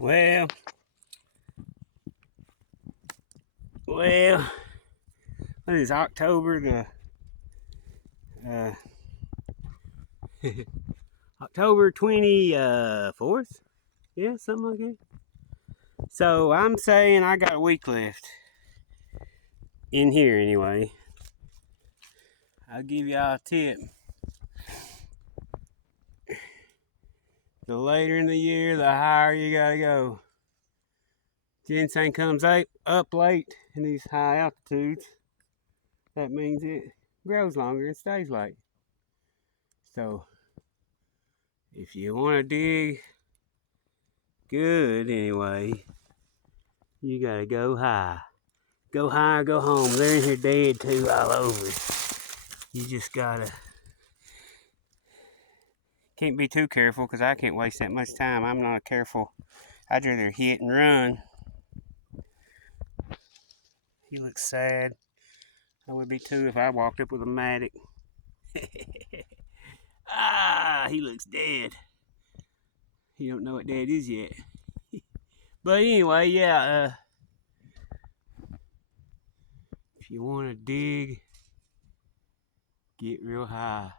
Well, well, it is October the uh, October 24th. Yeah, something like that. So I'm saying I got a week left in here anyway. I'll give y'all a tip. The later in the year, the higher you gotta go. Ginseng comes up late in these high altitudes. That means it grows longer and stays late. So if you want to dig good anyway, you gotta go high. Go high or go home. They're in here dead too all over. You just gotta. Can't be too careful because I can't waste that much time. I'm not careful. I'd rather hit and run. He looks sad. I would be too if I walked up with a mattock. He looks dead. He don't know what dead is yet. But anyway, yeah. If you want to dig, get real high.